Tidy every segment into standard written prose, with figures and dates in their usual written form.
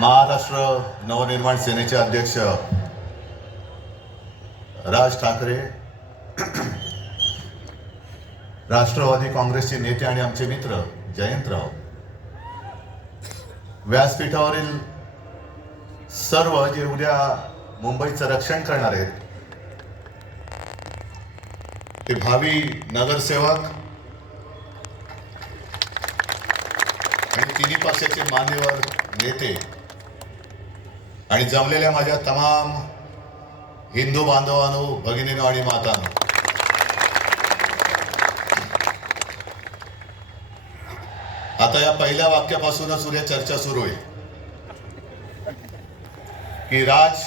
महाराष्ट्र नवनिर्माण सेनेचे अध्यक्ष राज ठाकरे, राष्ट्रवादी काँग्रेसचे नेते आणि आमचे मित्र जयंतराव, व्यासपीठावरील सर्व जे उद्या मुंबईचं रक्षण करणार आहेत ते भावी नगरसेवक आणि तिन्ही पक्षाचे मान्यवर नेते आणि जमलेल्या माझ्या तमाम हिंदू बांधवांनो, भगिनींनो आणि मातांनो, आता या पहिल्या वाक्यापासूनच उद्या चर्चा सुरू होईल की राज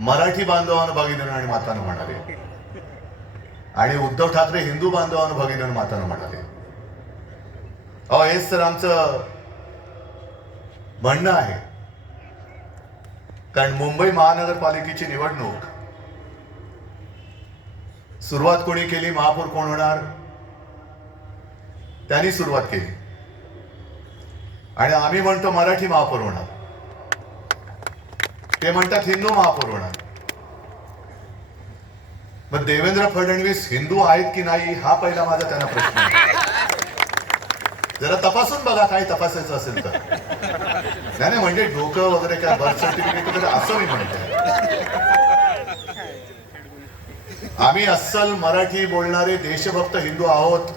मराठी बांधवांनो, भगिनींनो आणि मातांनो म्हणाले आणि उद्धव ठाकरे हिंदू बांधवांनो, भगिनींनो आणि मातांनो म्हणाले. अहो, हेच तर आमचं म्हणणं आहे. कारण मुंबई महानगरपालिकेची निवडणूक सुरुवात कोणी केली, महापौर कोण होणार त्यांनी सुरुवात केली आणि आम्ही म्हणतो मराठी महापौर होणार, ते म्हणतात हिंदू महापौर होणार. मग देवेंद्र फडणवीस हिंदू आहेत की नाही हा पहिला माझा त्यांना प्रश्न आहे. जरा तपासून बघा, काही तपासायचं असेल तर. नाही म्हणजे डोकं वगैरे काय बर्थ सर्टिफिकेट वगैरे असं मी म्हणतोय. आम्ही अस्सल मराठी बोलणारे देशभक्त हिंदू आहोत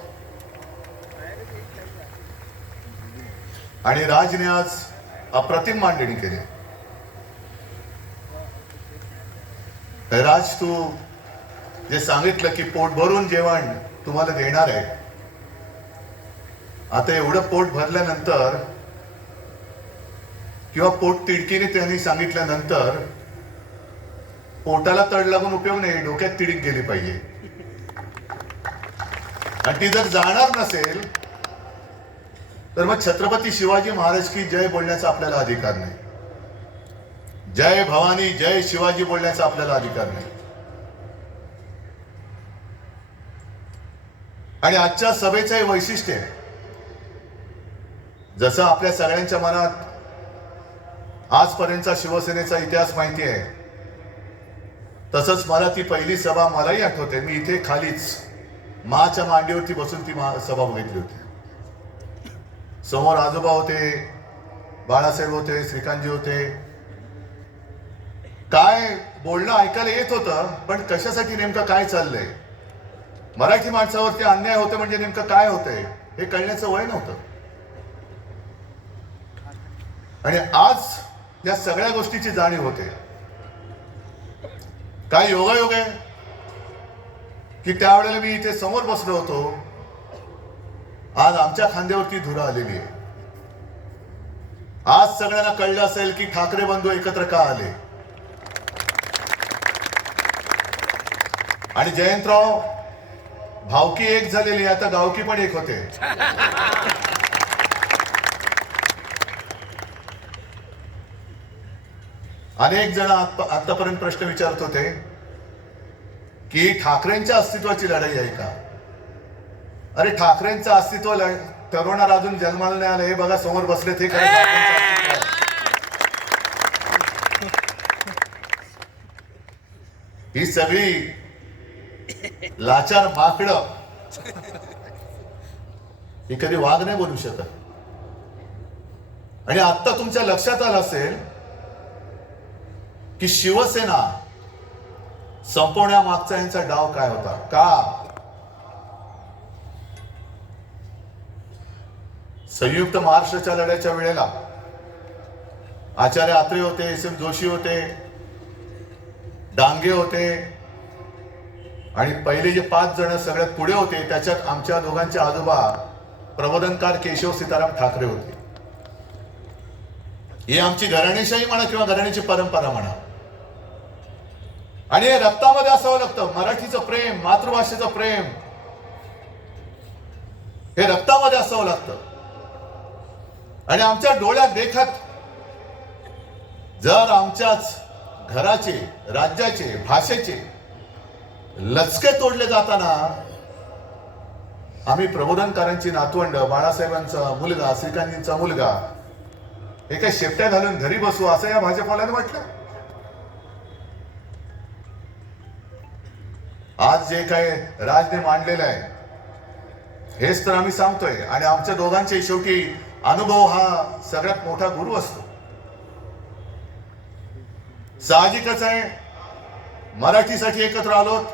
आणि राजने आज अप्रतिम मांडणी केली. राज, तू जे सांगितलं की पोट भरून जेवण तुम्हाला देणार आहे, आता एवढं पोट भरल्यानंतर किंवा पोट तिडकीने त्यांनी सांगितल्यानंतर पोटाला तड लागून उपयोग नाही, डोक्यात तिडीक गेली पाहिजे. आणि ती जर जाणार नसेल तर मग छत्रपती शिवाजी महाराज की जय बोलण्याचा आपल्याला अधिकार नाही, जय भवानी जय शिवाजी बोलण्याचा आपल्याला अधिकार नाही. आणि आजच्या सभेचं हे वैशिष्ट्य आहे. जसं आपल्या सगळ्यांच्या मनात आजपर्यंतचा शिवसेनेचा इतिहास माहिती आहे, तसंच मला ती पहिली सभा मलाही आठवते. मी इथे खालीच माच्या मांडीवरती बसून ती सभा बघितली होती. समोर आजोबा होते, बाळासाहेब होते, श्रीकांतजी होते. काय बोलणं ऐकायला येत होतं, पण कशासाठी नेमकं काय चाललंय, मराठी माणसावरती अन्याय होतं म्हणजे नेमकं काय होतंय हे कळण्याचं वय नव्हतं. आणि आज या सगळ्या गोष्टीची जाणीव होते. काय योगायोग आहे की त्यावेळेला मी इथे समोर बसलो होतो, आज आमच्या खांद्यावरती धुरा आलेली आहे. आज सगळ्यांना कळलं असेल की ठाकरे बंधू एकत्र का आले. आणि जयंतराव, भावकी एक झालेली, आता गावकी पण एक होते. अनेक जण आतापर्यंत प्रश्न विचारत होते की ठाकरेंच्या अस्तित्वाची लढाई आहे का. अरे, ठाकरेंचं अस्तित्व तरुणाला अजून जन्माला नाही आलं, हे बघा समोर बसले ते ही सगळी लाचार माकडं ही कधी वाघ नाही बोलू शकत. आणि आता तुमच्या लक्षात आलं असेल की शिवसेना संपवण्यामागचा यांचा डाव काय होता. का संयुक्त महाराष्ट्राच्या लढ्याच्या वेळेला आचार्य आत्रे होते, एस एम जोशी होते, डांगे होते आणि पहिले जे 5 जण सगळ्यात पुढे होते त्याच्यात आमच्या दोघांचे आजोबा प्रबोधनकार केशव सीताराम ठाकरे होते. ही आमची घराणेशाही म्हणा किंवा घराण्याची परंपरा म्हणा. आणि हे रक्तामध्ये असावं लागतं. मराठीचं प्रेम, मातृभाषेचं प्रेम हे रक्तामध्ये असावं लागतं. आणि आमच्या डोळ्यात देखत जर आमच्याच घराचे, राज्याचे, भाषेचे लचके तोडले जाताना आम्ही प्रबोधनकारांची नातवंड, बाळासाहेबांचा मुलगा, श्रीकांतजींचा मुलगा हे काय शेपट्या घालून घरी बसू असं या भाजपवाल्यानं म्हटलं. आज जे काय राजने मांडलेलं आहे हेच तर आम्ही सांगतोय. आणि आमच्या दोघांचे शेवटी अनुभव हा सगळ्यात मोठा गुरु असतो. साहजिकच आहे मराठीसाठी एकत्र आलोत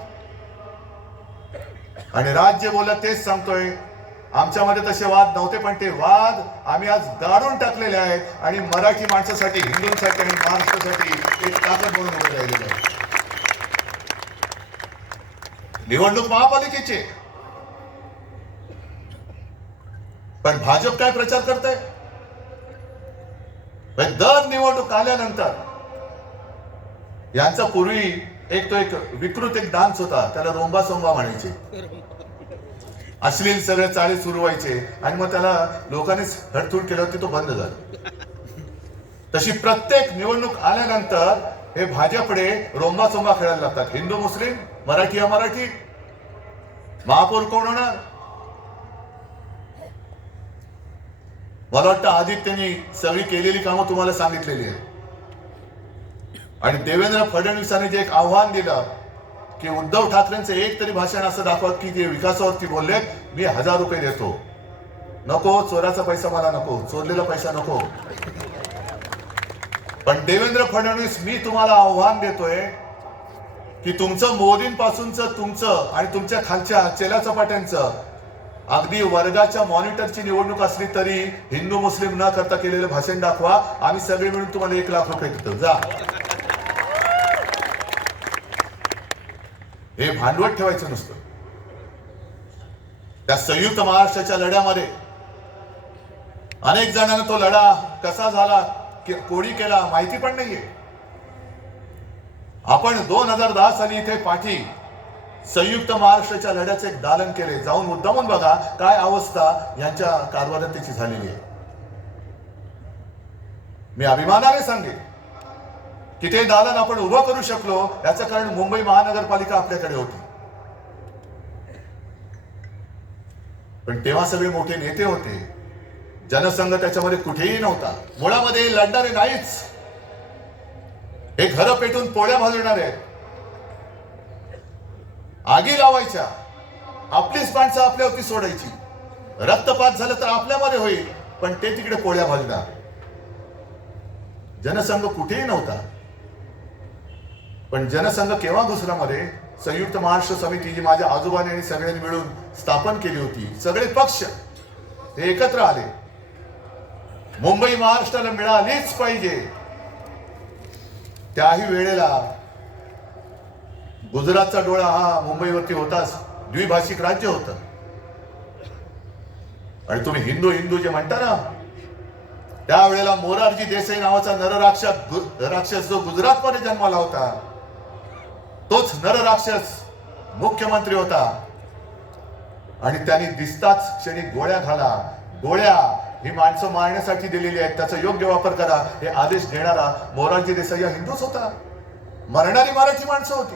आणि राज्य बोलत तेच सांगतोय. आमच्यामध्ये तसे वाद नव्हते पण ते वाद आम्ही आज गाडून टाकलेले आहेत आणि मराठी माणसासाठी, हिंदूंसाठी आणि महाराष्ट्रासाठी एक ताकद म्हणून उभे राहिलेले आहे. निवडणूक महापालिकेची, पण भाजप काय प्रचार करते? दर निवडणूक आल्यानंतर यांचा पूर्वी एक विकृत डान्स होता, त्याला रोंबा सोंबा म्हणायचे. अश्लील सगळे चाळे सुरू व्हायचे आणि मग त्याला लोकांनी हडतूड केलं होती, तो बंद झाला. तशी प्रत्येक निवडणूक आल्यानंतर हे भाजपकडे रोंबा सोंबा खेळायला लागतात. हिंदू मुस्लिम, मराठी अमराठी, महापौर कोण होणार. मला वाटतं आदित्यनी सगळी केलेली कामं तुम्हाला सांगितलेली आहे. आणि देवेंद्र फडणवीसांनी जे एक आव्हान दिलं की उद्धव ठाकरेंचं एक तरी भाषण असं दाखवा की ते विकासावरती बोलले, मी 1000 रुपये देतो. नको, चोराचा पैसा मला नको, चोरलेला पैसा नको. पण देवेंद्र फडणवीस, मी तुम्हाला आव्हान देतोय की तुमचं मोदींपासूनचं तुमचं आणि तुमच्या खालच्या चेलाचपाट्यांचं अगदी वर्गाच्या मॉनिटरची निवडणूक असली तरी हिंदू मुस्लिम न करता केलेलं भाषण दाखवा. आम्ही सगळे मिळून तुम्हाला 1 लाख रुपये देतो. जा. हे भांडवल ठेवायचं नसतं. त्या संयुक्त महाराष्ट्राच्या लढ्यामध्ये अनेक जणांना तो लढा कसा झाला, कोणी केला माहिती पण नाहीये. आपण 2010 साली इथे पाठी संयुक्त महाराष्ट्राच्या लढ्याचे एक दालन केले. जाऊन मुद्दामून बघा काय अवस्था यांच्या कारभारात त्याची झालेली आहे. मी अभिमानाने सांगेन की ते दालन आपण उभं करू शकलो याचं कारण मुंबई महानगरपालिका आपल्याकडे होती. पण तेव्हा सगळे मोठे नेते होते, जनसंघ त्याच्यामध्ये कुठेही नव्हता. मुळामध्ये लढणारे नाहीच. हे घर पेटून पोळ्या भाजणारे, आगी लावायच्या, आपलीच माणसं आपल्यावरती सोडायची. रक्तपात झालं तर आपल्यामध्ये होईल, पण ते तिकडे पोळ्या भाजणार. जनसंघ कुठेही नव्हता. पण जनसंघ केव्हा घुसला मध्ये? संयुक्त महाराष्ट्र समिती जी माझ्या आजोबांनी आणि सगळ्यांनी मिळून स्थापन केली होती. सगळे पक्ष ते एकत्र आले. मुंबई महाराष्ट्राला मिळालीच पाहिजे. त्याही वेळेला गुजरातचा डोळा हा मुंबईवरती होताच. द्विभाषिक राज्य होतं. आणि तुम्ही हिंदू हिंदू जे म्हणता ना, त्यावेळेला मोरारजी देसाई नावाचा नरराक्षस जो गुजरातमध्ये जन्माला होता, तोच नरराक्षस मुख्यमंत्री होता. आणि त्यांनी दिसताच क्षणी गोळ्या घाला. गोळ्या ही माणसं मारण्यासाठी दिलेली आहेत, त्याचा योग्य वापर करा हे आदेश देणारा मोरारजी देसाई हा हिंदूच होता. मरणारी मराठी माणसं होती.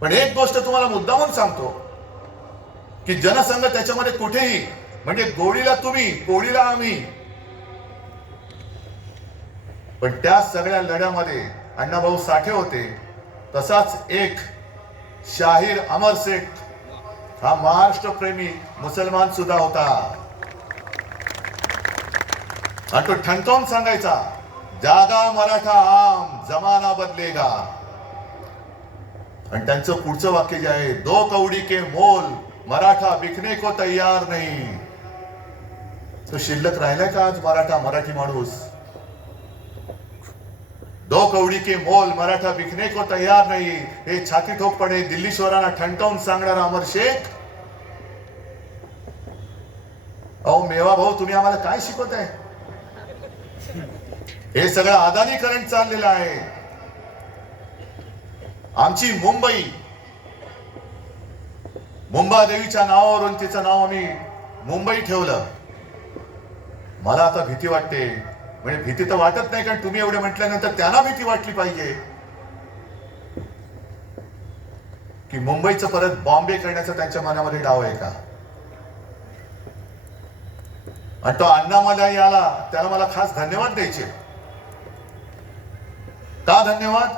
पण एक गोष्ट तुम्हाला मुद्दामून सांगतो की जनसंघ त्याच्यामध्ये कुठेही, म्हणजे गोळीला तुम्ही, पोळीला आम्ही. पण त्या सगळ्या लढ्यामध्ये अण्णाभाऊ साठे होते. तसाच एक शाहीर अमर शेख हा महाराष्ट्र प्रेमी मुसलमान सुद्धा होता. आणि तो ठणकावून सांगायचा, जागा मराठा आम, जमाना बदलेगा. आणि त्यांचं पुढचं वाक्य जे आहे, 2 कौडी के मोल, मराठा बिकने को तैयार नहीं. तो शिल्लक राहिलाय का आज मराठी माणूस? 2 कौडी के मोल, मराठा बिकने को तैयार नहीं. हे छाती ठोकपणे दिल्ली शहरांना ठणकावून सांगणारा अमर शेख. अहो मेवा भाऊ, तुम्ही आम्हाला काय शिकवताय? हे सगळं अदानीकरण चाललेलं आहे. आमची मुंबई, मुंबादेवीच्या नावावरून तिचं नाव आम्ही मुंबई ठेवलं. मला आता भीती वाटते. म्हणजे भीती तर वाटत नाही, कारण तुम्ही एवढे म्हटल्यानंतर त्यांना भीती वाटली पाहिजे की मुंबईचं परत बॉम्बे करण्याचा त्यांच्या मनामध्ये डाव आहे का? आणि तो अण्णामलाई आला, त्याला मला खास धन्यवाद द्यायचे. का धन्यवाद?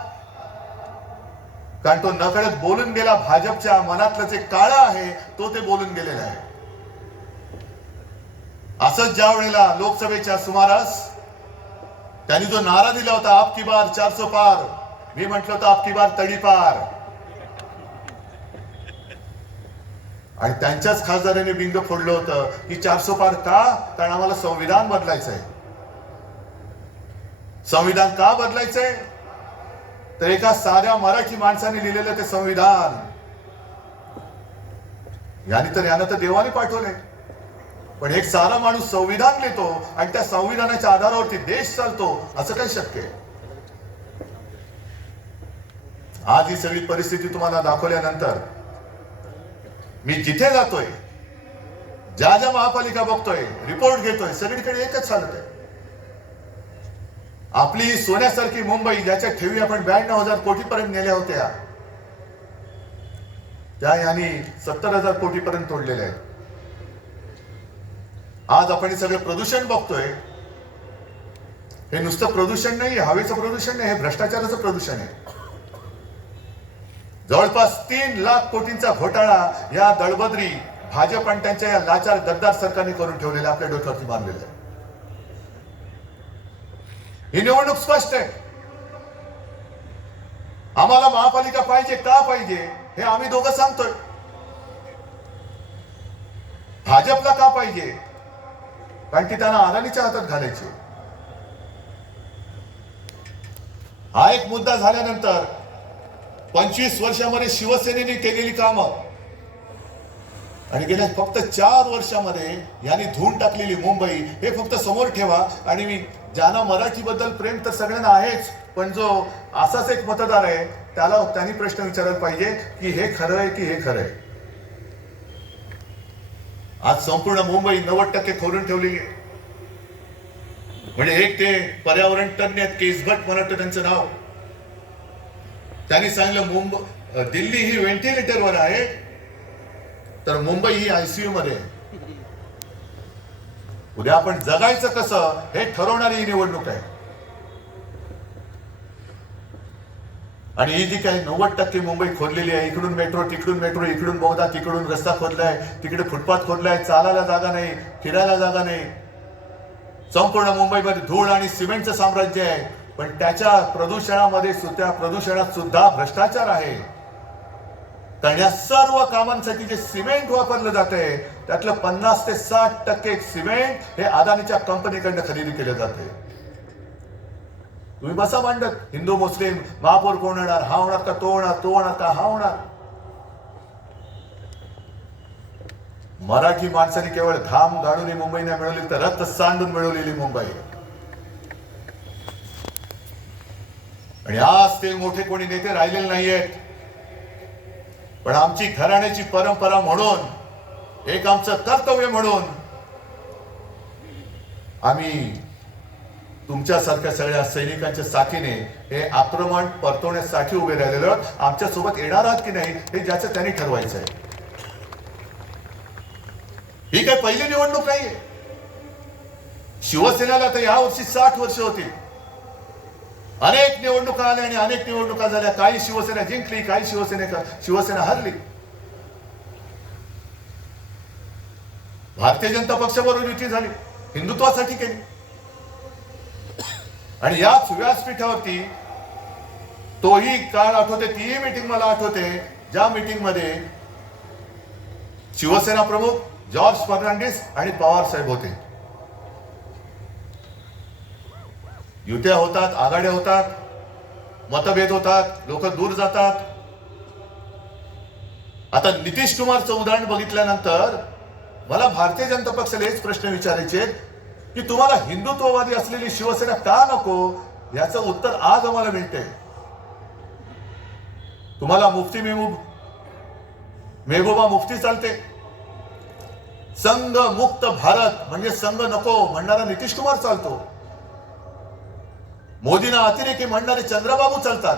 कारण तो नकळत बोलून गेला. भाजपच्या मनातलं जे काळं आहे तो ते बोलून गेलेलं आहे. असंच ज्या वेळेला लोकसभेच्या सुमारास त्यांनी जो नारा दिला होता, आपकी बार 400 पार, मी म्हटलं होतं आपकी बार तडीपार. आणि त्यांच्याच खासदारांनी बिंग फोडलं होतं की 400 पार का? कारण आम्हाला संविधान बदलायचंय. संविधान का बदलायचंय? तर एका साध्या मराठी माणसाने लिहिलेलं ते संविधान, यानं तर देवाने पाठवलंय. पण एक साधा माणूस संविधान लिहितो आणि त्या संविधानाच्या आधारावरती देश चालतो, असं काही शक्य आहे? आज ही सगळी परिस्थिती तुम्हाला दाखवल्यानंतर मी जिथे जातोय, ज्या ज्या महापालिका बघतोय, रिपोर्ट घेतोय, सगळीकडे एकच चालत आहे. आपली सोन्यासारखी मुंबई, ज्याच्या ठेवी आपण 92,000 कोटीपर्यंत नेल्या होत्या, त्या यांनी 70,000 कोटीपर्यंत तोडलेल्या आहेत. आज आपण हे सगळं प्रदूषण बघतोय. हे नुसतं प्रदूषण नाही, हवेचं प्रदूषण नाही, हे भ्रष्टाचाराचं प्रदूषण आहे. जवळपास 3 लाख कोटींचा घोटाळा या दळबद्री भाजप आणि त्यांच्या या लाचार गद्दार सरकारने करून ठेवलेला, आपल्या डोक्यावरती बांधलेलं आहे. ही निवडणूक स्पष्ट आहे. आम्हाला महापालिका पाहिजे. का पाहिजे हे आम्ही दोघं सांगतोय. भाजपला का पाहिजे? कारण की त्यांना अदानीच्या हातात घालायची. हा एक मुद्दा झाल्यानंतर 25 वर्षामध्ये शिवसेनेने केलेली कामं आणि गेल्या फक्त 4 वर्षामध्ये यांनी धुवून टाकलेली मुंबई, हे फक्त समोर ठेवा. आणि मी ज्यांना मराठीबद्दल प्रेम तर सगळ्यांना आहेच, पण जो असाच एक मतदार आहे त्यांनी प्रश्न विचारायला पाहिजे की हे खरं आहे की हे खरं आहे. आज संपूर्ण मुंबई 90% खोलून ठेवलेली आहे. म्हणजे एक ते पर्यावरण तज्ञ आहेत, केस भट मला वाटतं त्यांचं नाव, त्यांनी सांगितलं दिल्ली ही व्हेंटिलेटरवर आहे, तर मुंबई ही आयसीयू मध्ये. उद्या आपण जगायचं कसं हे ठरवणारी ही निवडणूक आहे. आणि ही जी काही 90% मुंबई खोदलेली आहे, इकडून मेट्रो, तिकडून मेट्रो, इकडून बोगदा, तिकडून रस्ता खोदलाय, तिकडे फुटपाथ खोदलाय, चालायला जागा नाही, फिरायला जागा नाही. संपूर्ण मुंबईमध्ये धूळ आणि सिमेंटचं साम्राज्य आहे. पण त्याच्या प्रदूषणामध्ये सुद्धा, प्रदूषणात सुद्धा भ्रष्टाचार आहे. कारण या सर्व कामांसाठी जे सिमेंट वापरलं जाते त्यातलं 50 ते 60% सिमेंट हे अदानीच्या कंपनीकडनं खरेदी केलं जाते. तुम्ही बसा मांडत, हिंदू मुस्लिम महापौर कोण होणार, हा होणार का तो होणार, तो होणार का हा होणार. मराठी माणसाने केवळ घाम गाळून मुंबई नाही मिळवली, तर रक्त सांडून मिळवलेली मुंबई. आणि आज ते मोठे कोणी नेते राहिलेले नाहीयेत. पण आमची घराण्याची परंपरा म्हणून, एक आमचं कर्तव्य म्हणून आम्ही तुमच्यासारख्या सगळ्या सैनिकांच्या साथीने हे आक्रमण परतवण्यासाठी उभे राहिलेलो आहोत. आमच्या सोबत येणार आहात की नाही हे ज्याचं त्यांनी ठरवायचं आहे. ही काही पहिली निवडणूक नाहीये. शिवसेनेला तर यावर्षी 60 वर्ष होती. अनेक निवडणुका आल्या आणि अनेक निवडणुका झाल्या. काही शिवसेना जिंकली, काही शिवसेना हरली. भारतीय जनता पक्षाबरोबर युती झाली, हिंदुत्वासाठी केली. आणि याच व्यासपीठावरती तोही काळ आठवते, तीही मीटिंग मला आठवते, ज्या मीटिंग मध्ये शिवसेना प्रमुख जॉर्ज फर्नांडिस आणि पवार साहेब होते. युत्या होतात, आघाड्या होतात, मतभेद होतात, लोक दूर जातात. आता नितीश कुमारचं उदाहरण बघितल्यानंतर मला भारतीय जनता पक्षाला हेच प्रश्न विचारायचे की तुम्हाला हिंदुत्ववादी असलेली शिवसेना का नको, याचं उत्तर आज आम्हाला मिळते. तुम्हाला मुफ्ती मेहबूबा मुफ्ती चालते. संघ मुक्त भारत म्हणजे संघ नको म्हणणारा नितीश कुमार चालतो. मोदींना अतिरेकी म्हणणारे चंद्रबाबू चालतात.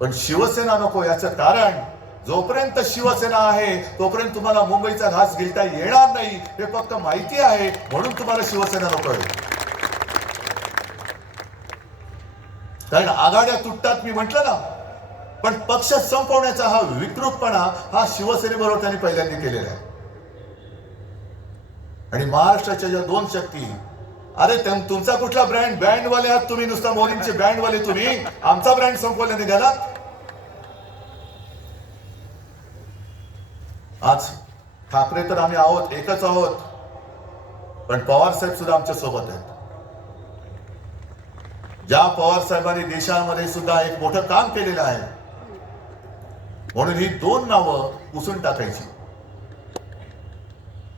पण शिवसेना नको, याचं कारण जोपर्यंत शिवसेना आहे तोपर्यंत तुम्हाला मुंबईचा घास गिळता येणार नाही हे फक्त माहिती आहे, म्हणून तुम्हाला शिवसेना नको आहे. कारण आघाड्या तुटतात मी म्हटलं ना, पण पक्ष संपवण्याचा हा विकृतपणा हा शिवसेनेबरोबर त्यांनी पहिल्यांदा केलेला आहे. आणि महाराष्ट्राच्या ज्या दोन शक्ती, अरे तुमचा कुठला बँडवाले आहात तुम्ही? नुसता मोदींचे बँडवाले तुम्ही, आमचा ब्रँड संपवला निघाला. आज ठाकरे तर आम्ही आहोत, एकच आहोत, पण पवार साहेब सुद्धा आमच्या सोबत आहेत. ज्या पवार साहेबांनी देशामध्ये सुद्धा एक मोठं काम केलेलं आहे, म्हणून ही दोन नावं पुसून टाकायची.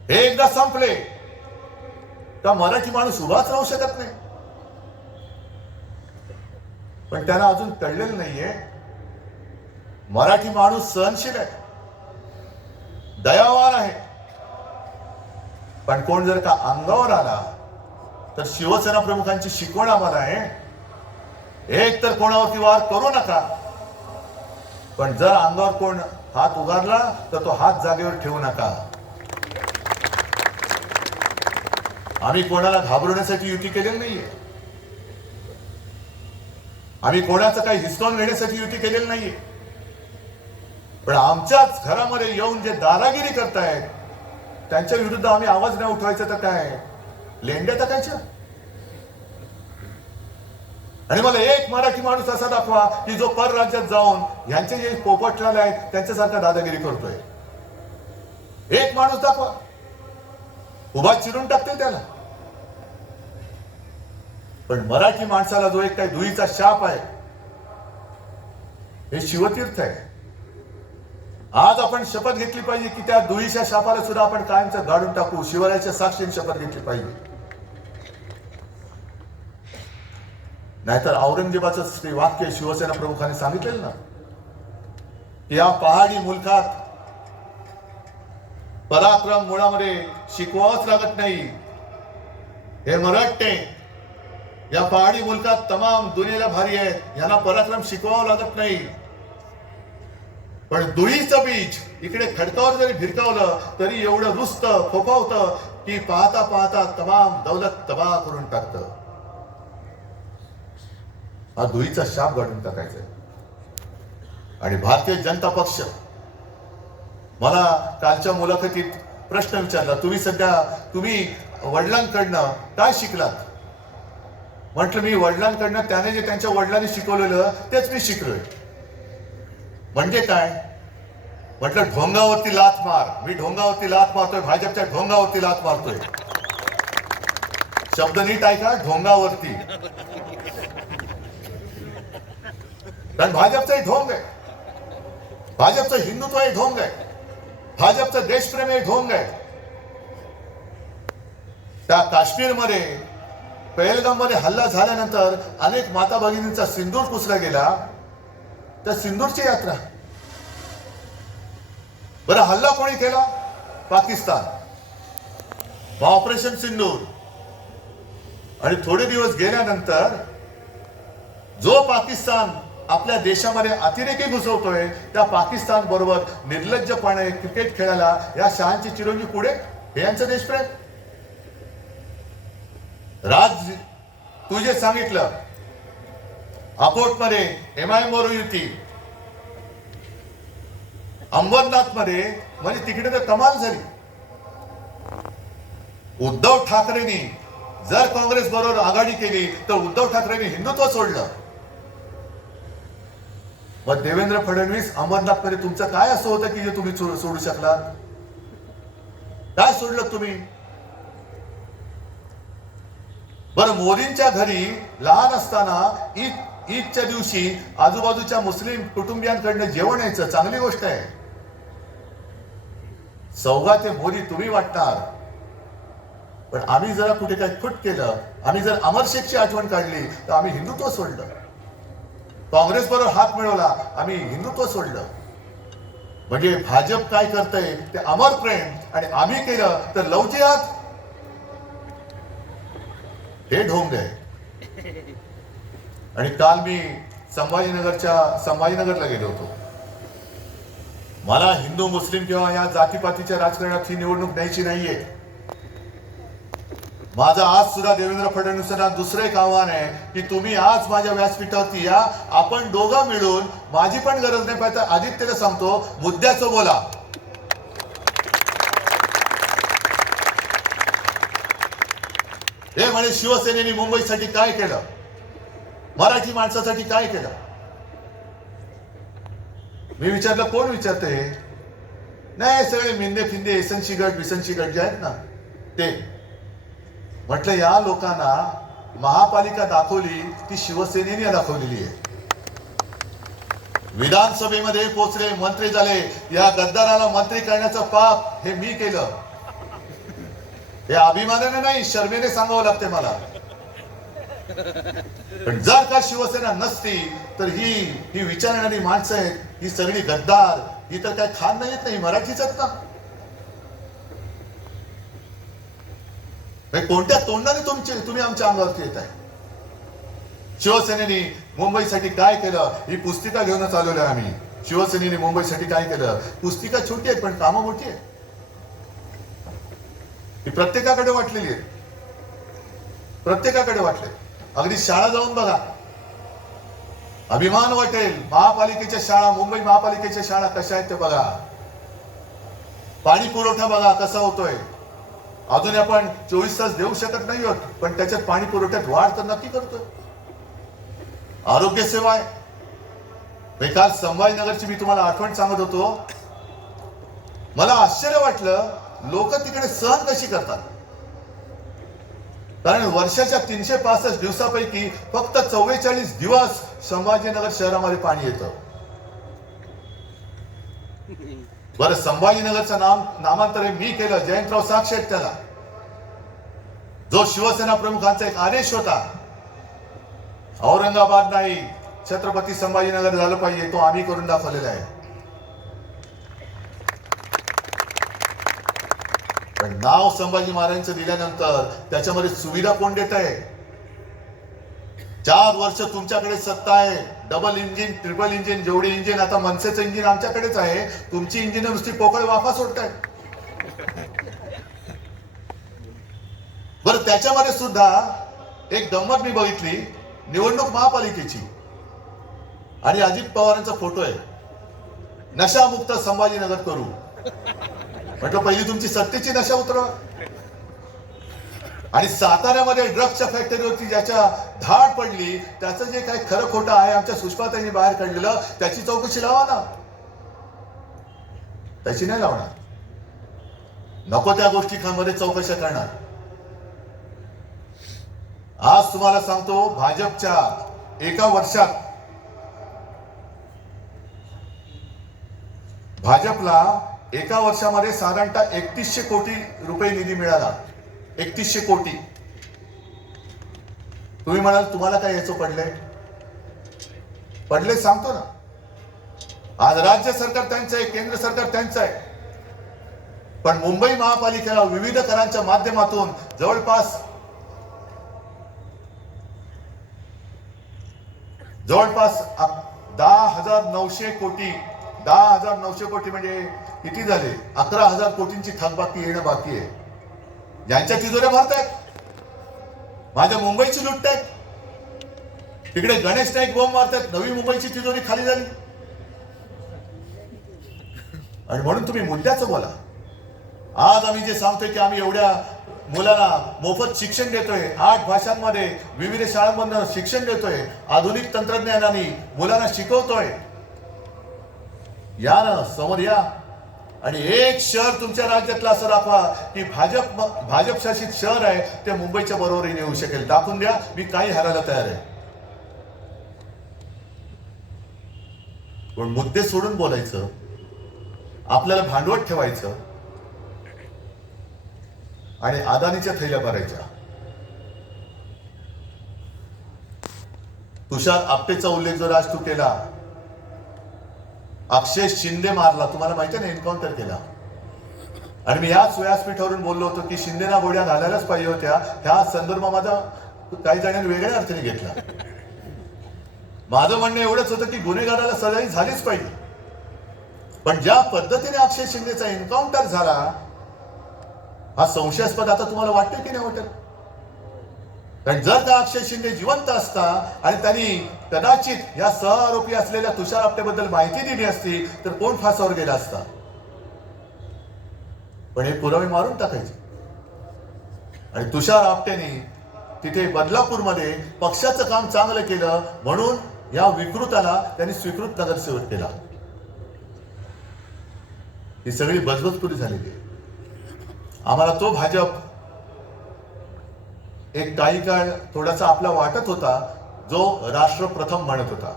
हे एकदा संपले तर मराठी माणूस उभाच राहू शकत नाही. पण त्यांना अजून कळलेलं नाहीये, मराठी माणूस सहनशील आहे, दयावान आहे. पण कोण जर का अंगावर आला तर शिवसेना प्रमुखांची शिकवण आम्हाला आहे, एक तर कोणावरती वार करू नका, पण जर अंगावर कोण हात उगारला तर तो हात जागेवर ठेवू नका. आम्ही कोणाला घाबरवण्यासाठी युती केलेली नाहीये, आम्ही कोणाचं काही हिसकावून घेण्यासाठी युती केलेली नाहीये. पण आमच्याच घरामध्ये येऊन जे दादागिरी करतायत त्यांच्या विरुद्ध आम्ही आवाज नाही उठवायचा तर काय लेंड्या टाकायच्या? आणि मला एक मराठी माणूस असा दाखवा की जो परराज्यात जाऊन यांचे जे पोपटलाल आहेत त्यांच्यासारखा दादागिरी करतोय. एक माणूस दाखवा, उभा चिरून टाकतील त्याला. पण मराठी माणसाला जो एक काही दुईचा शाप आहे हे शिवतीर्थ आहे. आज आपण शपथ घेतली पाहिजे की त्या दुईच्या शापाला सुद्धा आपण कायमचं गाडून टाकू. शिवरायाच्या साक्षीने शपथ घेतली पाहिजे. नाहीतर औरंगजेबाचं श्री वाक्य शिवसेना प्रमुखांनी सांगितलेलं ना, या पहाडी मुलखात पराक्रम मुळामध्ये शिकवावंच लागत नाही. हे मराठे या पहाडी मुलखात तमाम दुनियेला भारी आहेत, यांना पराक्रम शिकवावं लागत नाही. पण दुईचं बीज इकडे खडकावर जरी भिरकावलं तरी एवढं रुसतं फोफावतं की पाहता पाहता तमाम दौलत तबाह करून टाकतं. हा दुईचा शाप गाडून टाकायचा. आणि भारतीय जनता पक्ष, मला कालच्या मुलाखतीत प्रश्न विचारला, तुम्ही वडिलांकडनं काय शिकलात? म्हटलं मी वडिलांकडनं त्याने जे त्यांच्या वडिलांनी शिकवलेलं तेच मी शिकलोय. म्हणजे काय? म्हटलं ढोंगावरती लाथ मार. मी ढोंगावरती लाथ मारतोय, भाजपच्या ढोंगावरती लाथ मारतोय. शब्द नीट ऐका, ढोंगावरती. कारण भाजपचाही ढोंग आहे, भाजपचं हिंदुत्व हे ढोंग आहे, भाजपचं देशप्रेम हे ढोंग आहे. त्या काश्मीरमध्ये पहलगाममध्ये हल्ला झाल्यानंतर अनेक माता भगिनींचा सिंदूर पुसला गेला. त्या सिंदूरची यात्रा. बरं, हल्ला कोणी केला? पाकिस्तान. ऑपरेशन सिंदूर. आणि थोडे दिवस गेल्यानंतर जो पाकिस्तान आपल्या देशामध्ये अतिरेकी घुसवतोय त्या पाकिस्तान बरोबर निर्लज्जपणे क्रिकेट खेळायला या शहांची चिरंजीव पुढे, हे यांचं देशप्रेम. राज, तू जे सांगितलं अकोटमध्ये MIM बरोबर युती, अंबरनाथ मध्ये, म्हणजे तिकडे तर कमाल झाली. उद्धव ठाकरेंनी जर काँग्रेस बरोबर आघाडी केली तर उद्धव ठाकरेंनी हिंदुत्व सोडलं. मग देवेंद्र फडणवीस, अंबरनाथ मध्ये तुमचं काय असं होतं की जे तुम्ही सोडू शकलात? काय सोडलं तुम्ही? बरं, मोदींच्या घरी लहान असताना ईदच्या दिवशी आजूबाजूच्या मुस्लिम कुटुंबियांकडनं जेवण यायचं, चांगली गोष्ट आहे. सौगाते मोदी तुम्ही वाटणार, पण आम्ही जरा कुठे काही खुट केलं, आम्ही जर अमर शेखची आठवण काढली तर आम्ही हिंदुत्व सोडलं. काँग्रेस बरोबर हात मिळवला, आम्ही हिंदुत्व सोडलं. म्हणजे भाजप काय करतंय ते अमर प्रेम, आणि आम्ही केलं तर लवजियात. हे ढोंग आहे. आणि काल मी संभाजीनगरला गेलो होतो. मला हिंदू मुस्लिम किंवा या जातीपातीच्या राजकारणात ही निवडणूक न्यायची नाहीये. माझं आज सुद्धा देवेंद्र फडणवीसांना दुसरं एक आव्हान आहे की तुम्ही आज माझ्या व्यासपीठावरती या, आपण दोघं मिळून, माझी पण गरज नाही पाहिजे, आदित्यला सांगतो मुद्द्याचं बोला. हे म्हणे शिवसेनेने मुंबईसाठी काय केलं, मराठी माणसासाठी काय केलं. मी विचारलं कोण विचारते, नाही सगळे मिंदे फिंदे एसनशी गट बिसनशी गट जे आहेत ना ते. म्हटलं या लोकांना महापालिका दाखवली ती शिवसेनेने दाखवलेली आहे. विधानसभेमध्ये पोचले, मंत्री झाले, या गद्दाराला मंत्री करण्याचं पाप हे मी केलं. हे अभिमानाने नाही, शर्मेने सांगावं लागते मला. पण जर का शिवसेना नसती तर ही विचारणारी माणसं आहेत, ही सगळी गद्दार, ही तर काय खान नाही येत नाही, मराठीच आहेत ना. कोणत्या तोंडाने तुम्ही आमच्या अंगावरती येत आहे. शिवसेनेने मुंबईसाठी काय केलं ही पुस्तिका घेऊनच आलेलो आहे आम्ही. शिवसेनेने मुंबईसाठी काय केलं, पुस्तिका छोटी आहे पण कामं मोठी आहे. ही प्रत्येकाकडे वाटलेली आहे, प्रत्येकाकडे वाटले. अगदी शाळा जाऊन बघा, अभिमान वाटेल. महापालिकेच्या शाळा, मुंबई महापालिकेच्या शाळा कशा आहेत ते बघा. पाणी पुरवठा बघा कसा होतोय. अजून आपण 24 तास देऊ शकत नाही आहोत, पण त्याच्यात पाणी पुरवठ्यात वाढ तर नक्की करतोय. आरोग्य सेवा आहे. काल संभाजीनगरची मी तुम्हाला आठवण सांगत होतो. मला आश्चर्य वाटलं लोक तिकडे सहन कशी करतात. कारण वर्षाच्या 365 दिवसापैकी फक्त 44 दिवस संभाजीनगर शहरामध्ये पाणी येतं. बरं, संभाजीनगरचं नामांतर मी केलं, जयंतराव साक्षी आहेत त्याला. जो शिवसेना प्रमुखांचा एक आदेश होता, औरंगाबाद नाही छत्रपती संभाजीनगर झालं पाहिजे, तो आम्ही करून दाखवलेला आहे. पण नाव संभाजी महाराजांचं दिल्यानंतर त्याच्यामध्ये सुविधा कोण देत आहे. 4 वर्ष तुमच्याकडे सत्ता आहे. डबल इंजिन, ट्रिपल इंजिन, जेवढे इंजिन, आता मनसेचं इंजिन आमच्याकडेच आहे. तुमची इंजिन नुसती पोकळ वाफा सोडताय. बरं, त्याच्यामध्ये सुद्धा एक गंमत मी बघितली. निवडणूक महापालिकेची आणि अजित पवारांचा फोटो आहे. नशामुक्त संभाजीनगर करू. म्हटलं पहिली तुमची सत्तेची नशा उतरवा. आणि साताऱ्यामध्ये ड्रग्सच्या फॅक्टरीवरती ज्याच्या धाड पडली, त्याचं जे काही खरं खोटं आहे आमच्या सुषमाताईंनी बाहेर काढलेलं, त्याची चौकशी लावा ना. त्याची नाही लावणार. नको त्या गोष्टींमध्ये चौकशा करणार. आज तुम्हाला सांगतो, भाजपच्या एका वर्षात भाजपला एका वर्षामध्ये साधारणतः 3100 कोटी रुपये निधी मिळाला. 3100 कोटी. तुम्ही म्हणाल तुम्हाला काय याचं पडले सांगतो ना. आज राज्य सरकार त्यांचं आहे, केंद्र सरकार त्यांचं आहे. पण मुंबई महापालिकेला विविध करांच्या माध्यमातून जवळपास 10,900 कोटी. 10,900 कोटी म्हणजे किती झाले? 11,000 कोटींची थकबाकी येणं बाकी आहे. ज्यांच्या तिजोऱ्या भरतायत, माझ्या मुंबईची लुटतायत. तिकडे गणेश नाईक बॉम्ब मारतायत, नवी मुंबईची तिजोरी खाली झाली. आणि म्हणून तुम्ही मुद्द्याचं बोला. आज आम्ही जे सांगतोय की आम्ही एवढ्या मुलांना मोफत शिक्षण देतोय, 8 भाषांमध्ये विविध शाळांमधून शिक्षण देतोय, आधुनिक तंत्रज्ञानाने मुलांना शिकवतोय. या ना, समोर या. आणि एक शहर तुमच्या राज्यातलं असं दाखवा की भाजप शासित शहर आहे ते मुंबईच्या बरोबरीने येऊ शकेल. दाखवून द्या, मी काही हरायला तयार आहे. पण मुद्दे सोडून बोलायचं, आपल्याला भांडवल ठेवायचं आणि अदानीच्या थैल्या भरायच्या. तुषार आपटेचा उल्लेख जो राज तू केला, अक्षय शिंदे मारला, तुम्हाला माहिती आहे ना, एन्काउंटर केला. आणि मी याच व्यासपीठावरून बोललो होतो की शिंदेना गोळ्या घालायलाच पाहिजे होत्या. ह्या संदर्भ माझा काही जणांनी वेगळ्या अर्थाने घेतला. माझं म्हणणं एवढंच होतं की गुन्हेगाराला सजा झालीच पाहिजे. पण ज्या पद्धतीने अक्षय शिंदेचा एन्काउंटर झाला हा संशयास्पद आता तुम्हाला वाटतं की नाही वाटत? कारण जर का अक्षय शिंदे जिवंत असता आणि त्यांनी कदाचित या सहआरोपी असलेल्या तुषार आपटेबद्दल माहिती दिली असती तर कोण फासावर गेला असता? पण हे पुरावे मारून टाकायचे. आणि तुषार आपटेने तिथे बदलापूरमध्ये पक्षाचं काम चांगलं केलं म्हणून या विकृताला त्यांनी स्वीकृत नगरसेवक केला. ही सगळी बजबजपुरी झालेली आहे. आम्हाला तो भाजप एक काही काळ थोडासा आपला वाटत होता जो राष्ट्र प्रथम म्हणत होता.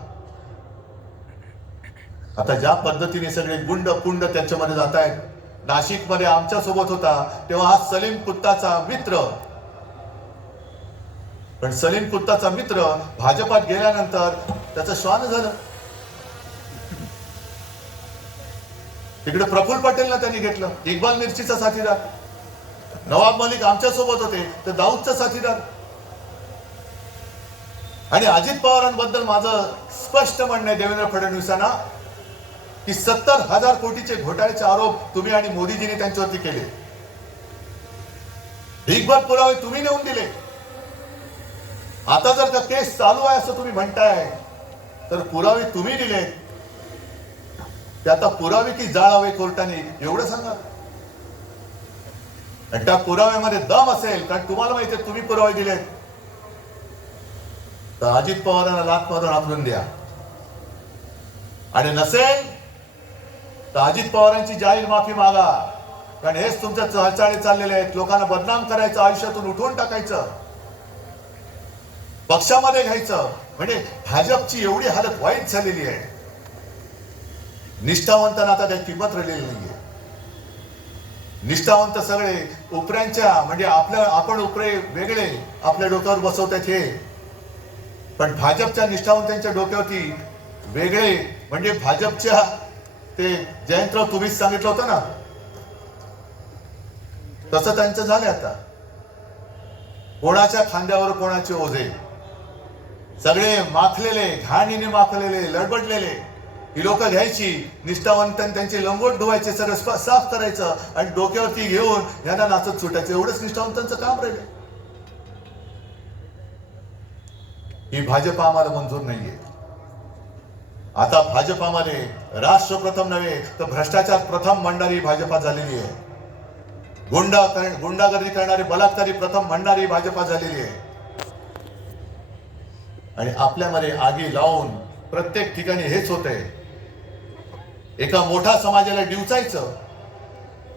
आता ज्या पद्धतीने सगळे गुंड पुंड त्यांच्यामध्ये जात आहेत. नाशिकमध्ये आमच्या सोबत होता तेव्हा हा सलीम कुत्ताचा मित्र, पण सलीम कुत्ताचा मित्र भाजपात गेल्यानंतर त्याचं श्वान झालं. तिकडे प्रफुल्ल पटेलला त्यांनी घेतलं, इक्बाल मिर्चीचा साथीदार. नवाब मलिक आमच्या सोबत होते तर दाऊदचा साथीदार. आणि अजित पवारांबद्दल माझं स्पष्ट म्हणणं आहे देवेंद्र फडणवीसांना की 70,000 कोटीचे घोटाळ्याचे आरोप तुम्ही आणि मोदीजींनी त्यांच्यावरती केले. ढीगभर पुरावे तुम्ही नेऊन दिले. आता जर का केस चालू आहे असं तुम्ही म्हणताय तर पुरावे तुम्ही दिले. ते आता पुरावे की जाळावे कोर्टाने एवढं सांगा. आणि त्या पुराव्यामध्ये दम असेल कारण तुम्हाला माहिती आहे तुम्ही पुरावे दिले तर अजित पवारांना लाथ मारून हाकलून द्या. आणि नसेल तर अजित पवारांची जाहीर माफी मागा. कारण हेच तुमच्या हालचाली चाललेले आहेत. लोकांना बदनाम करायचं, आयुष्यातून उठवून टाकायचं, पक्षामध्ये घ्यायचं. म्हणजे भाजपची एवढी हालत वाईट झालेली आहे. निष्ठावंतांना आता काही किंमत राहिलेली नाहीये. निष्ठावंत सगळे उपऱ्यांच्या म्हणजे आपण उपरे वेगळे आपल्या डोक्यावर बसवतात हे, पण भाजपच्या निष्ठावंतांच्या डोक्यावरती वेगळे म्हणजे भाजपच्या ते जयंतराव तुम्हीच सांगितलं होतं ना तसं त्यांचं झालं. आता कोणाच्या खांद्यावर कोणाचे ओझे, सगळे माखलेले, घाणीने माखलेले, लडबडलेले ही लोक घ्यायची. निष्ठावंत त्यांची लंगोट धुवायचे, सगळं साफ करायचं आणि डोक्यावरती घेऊन यांना नाचत सुटायचं. एवढंच निष्ठावंतांचं काम राहिलं. ही भाजप आम्हाला मंजूर नाहीये. आता भाजपामध्ये राष्ट्र प्रथम नव्हे तर भ्रष्टाचार प्रथम म्हणणारी भाजपा झालेली आहे. गुंडागर्दी करणारी, बलात्कारी प्रथम म्हणणारी भाजपा झालेली आहे. आणि आपल्यामध्ये आगी लावून प्रत्येक ठिकाणी हेच होतंय. एका मोठ्या समाजाला डिवचायचं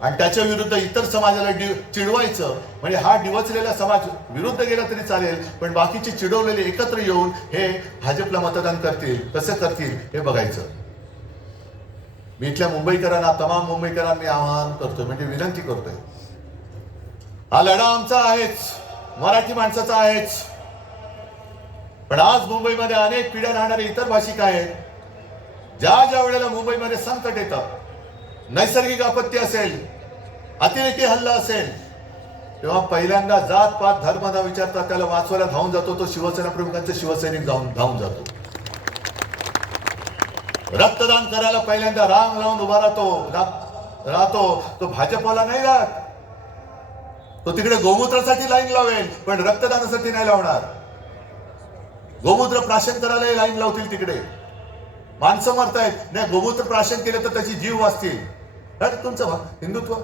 आणि त्याच्या विरुद्ध इतर समाजाला चिडवायचं. म्हणजे हा डिवचलेला समाज विरुद्ध गेला तरी चालेल पण बाकीचे चिडवलेले एकत्र येऊन हे भाजपला मतदान करतील. कसं करतील हे बघायचं. मी इथल्या मुंबईकरांना, तमाम मुंबईकरांना मी आवाहन करतोय, म्हणजे विनंती करतोय, हा लढा आमचा आहेच, मराठी माणसाचा आहेच. पण आज मुंबईमध्ये अनेक पिढ्या राहणारे इतर भाषिक आहेत. ज्या वेळेला मुंबईमध्ये संकट येतं, नैसर्गिक आपत्ती असेल, अतिरेकी हल्ला असेल, तेव्हा पहिल्यांदा जात पात धर्म न विचारता त्याला वाचवायला धावून जातो तो शिवसेना प्रमुखांचा शिवसैनिक धावून जातो. रक्तदान करायला पहिल्यांदा रांग लावून उभा राहतो तो भाजपवाला नाही राहत. तो तिकडे गोमूत्रासाठी लाईन लावेल पण रक्तदानासाठी नाही लावणार. गोमूत्र प्राशन करायला लाईन लावतील तिकडे. माणसं मरतायत, नाही गोमूत्र प्राशन केलं तर त्याची जीव वाचतील. तुमचं हिंदुत्व.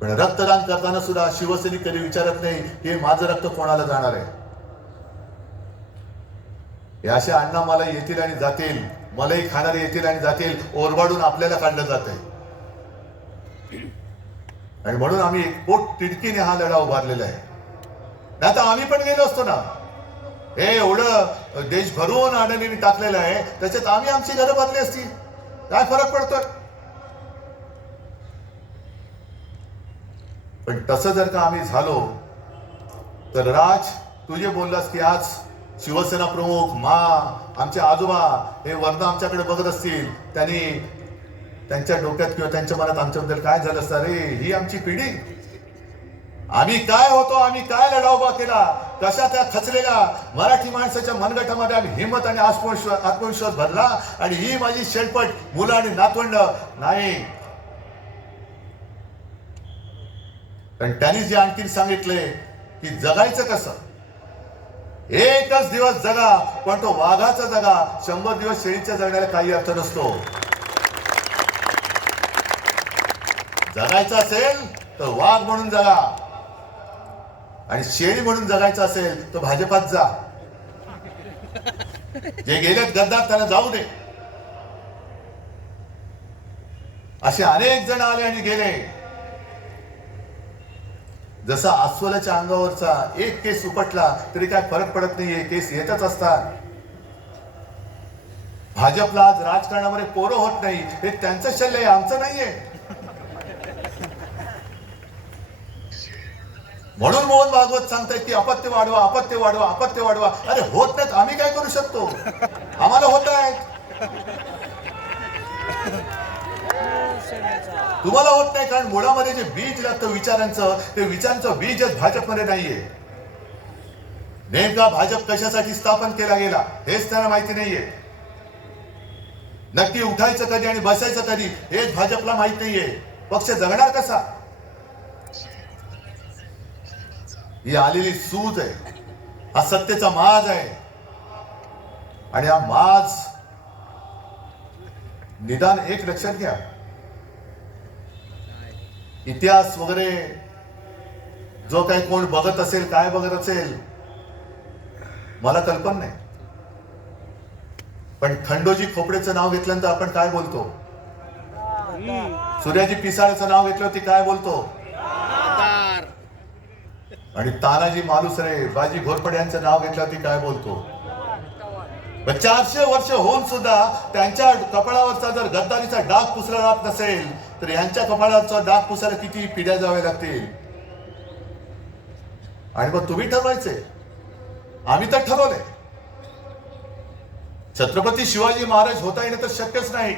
पण रक्तदान करताना सुद्धा शिवसैनिक कधी विचारत नाही हे माझं रक्त कोणाला जाणार आहे. हे असे अण्णा मला येतील आणि जातील, मलाही खाणारे येतील आणि जातील, ओरबाडून आपल्याला काढलं जात आहे. आणि म्हणून आम्ही पोट तिडकीने हा लढा उभारलेला आहे. नाही तर आम्ही पण गेलो असतो ना. हे एवढं देश भरून अडाणीने टाकलेलं आहे, त्याच्यात आम्ही आमची घरं भरली असती. काय फरक पडतोय? पण तसं जर का आम्ही झालो तर राज, तू जे बोललास की आज शिवसेना प्रमुख, आमचे आजोबा हे वर्ण आमच्याकडे बघत असतील, त्यांनी त्यांच्या डोक्यात किंवा त्यांच्या मनात आमच्याबद्दल काय झालं असतं, अरे ही आमची पिढी, आम्ही काय होतो, आम्ही काय लढा उभा केला, कशा त्या खचलेल्या मराठी माणसाच्या मनगटामध्ये आम्ही हिंमत आणि आत्मविश्वास भरला. आणि ही माझी शेलपट मुलं आणि नातवंड नाही. पण त्यांनी जे आणखी सांगितले की जगायचं कसं, एकच दिवस जगा पण तो वाघाचा जगा, 100 दिवस शेळीच्या जगण्याला काही अर्थ नसतो. जगायचं असेल तर वाघ म्हणून जगा, आणि शेळी म्हणून जगायचं असेल तर भाजपात जा. जे गेलेत गद्दार त्यांना जाऊ दे. असे अनेक जण आले आणि गेले. जसा अस्वलाच्या अंगावरचा एक केस उपटला तरी काय फरक पडत नाहीये, केस येतच असतात. भाजपला आज राजकारणामध्ये पोरं होत नाही, हे त्यांचं शल्य आहे, आमचं नाहीये. म्हणून मोहन भागवत सांगतायत की अपत्य वाढवा, अपत्य वाढवा, अपत्य वाढवा. अरे होत नाहीत, आम्ही काय करू शकतो, आम्हाला होत आहेत, तुम्हाला होत नाही. कारण मुळामध्ये जे बीज लागतं विचारांचं, ते विचारांचं बीजच भाजपमध्ये नाहीये. नेमका भाजप कशासाठी स्थापन केला गेला हेच त्यांना माहिती नाहीये. नक्की उठायचं कधी आणि बसायचं कधी हेच भाजपला माहित नाहीये. पक्ष जगणार कसा, ही आलेली सूज आहे, हा सत्तेचा माज आहे. आणि हा माज निदान एक लक्षात घ्या, इतिहास वगैरे जो काही कोण बघत असेल, काय बघत असेल मला कल्पना नाही. पण खंडोजी खोपडेचं नाव घेतल्यानंतर आपण काय बोलतो, सूर्याजी पिसाळचं नाव घेतलं ती काय बोलतो, आणि तानाजी मालुसरे, बाजी घोरपडे यांचं नाव घेतल्यावरती काय बोलतो. 400 वर्ष होऊन सुद्धा त्यांच्या कपाळावरचा जर गद्दारीचा डाग पुसला जात नसेल तर यांच्या कपाळावरचा डाग पुसायला किती पिढ्या जाव्या लागतील. आणि मग तुम्ही ठरवायचे, आम्ही तर ठरवलंय. छत्रपती शिवाजी महाराज होता येणं तर शक्यच नाही,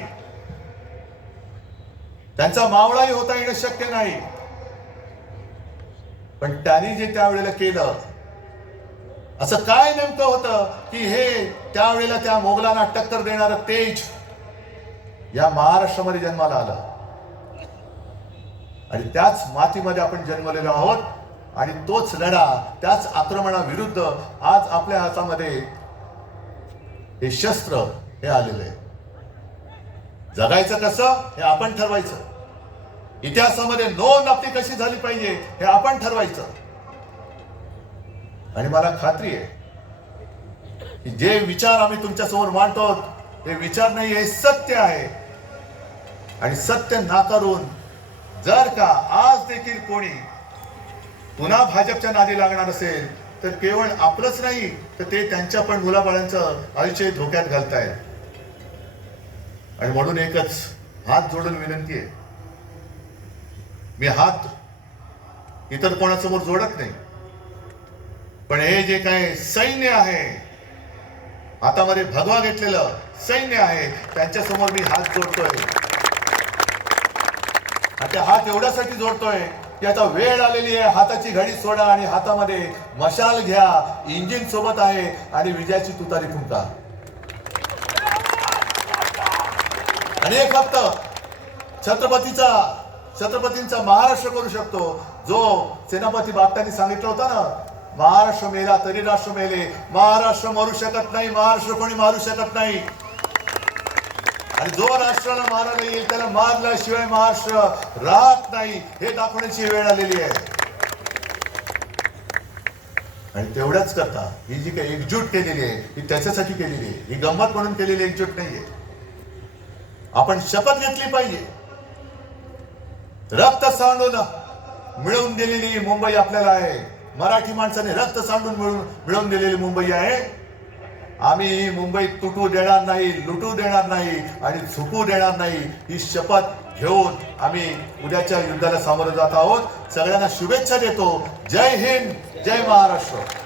त्यांचा मावळाही होता येणं शक्य नाही. पण त्यांनी जे त्यावेळेला केलं, असं काय नेमकं होतं की हे त्यावेळेला त्या मोगलांना टक्कर देणारं तेज या महाराष्ट्रामध्ये जन्माला आलं. आणि त्याच मातीमध्ये आपण जन्मलेलो आहोत. आणि तोच लढा, त्याच आक्रमणाविरुद्ध आज आपल्या हातामध्ये हे शस्त्र हे आलेलं आहे. जगायचं कसं हे आपण ठरवायचं. इतिहासामध्ये नोंद आपली कशी झाली पाहिजे हे आपण ठरवायचं. आणि मला खात्री आहे की जे विचार आम्ही तुमच्या समोर मांडतो हे विचार नाही, हे सत्य आहे. आणि सत्य नाकारून जर का आज देखील कोणी पुन्हा भाजपच्या नादी लागणार असेल तर केवळ आपलंच नाही तर ते त्यांच्या पण मुलाबाळांचं आयुष्य धोक्यात घालतायत. आणि म्हणून एकच हात जोडून विनंती आहे, मी हात इतर कोणासमोर जोडत नाही, पण हे जे काय सैन्य आहे, हातामध्ये भगवा घेतलेलं सैन्य आहे, त्यांच्या समोर मी हात जोडतोय. आता हात एवढ्यासाठी जोडतोय की आता वेळ आलेली आहे, हाताची घडी सोडा आणि हातामध्ये मशाल घ्या, इंजिन सोबत आहे आणि विजयाची तुतारी फुंका. आणि हे फक्त छत्रपतींचा महाराष्ट्र करू शकतो. जो सेनापती बापटांनी सांगितलं होतं ना, महाराष्ट्र मेला तरी राष्ट्र मेले. महाराष्ट्र मरू शकत नाही, महाराष्ट्र कोणी मारू शकत नाही. आणि जो राष्ट्राला मारायला येईल त्याला मारल्याशिवाय महाराष्ट्र राहत नाही, हे दाखवण्याची वेळ आलेली आहे. आणि तेवढ्याच करता ही जी काही एकजूट केलेली आहे ही त्याच्यासाठी केलेली आहे, ही गंमत म्हणून केलेली एकजूट नाहीये. आपण शपथ घेतली पाहिजे. रक्त सांडून मिळवून दिलेली मुंबई आपल्याला आहे. मराठी माणसाने रक्त सांडून मिळवून दिलेली मुंबई आहे. आम्ही ही मुंबई तुटू देणार नाही, लुटू देणार नाही आणि झुकू देणार नाही. ही शपथ घेऊन आम्ही उद्याच्या युद्धाला सामोरं जात आहोत. सगळ्यांना शुभेच्छा देतो. जय हिंद, जय महाराष्ट्र.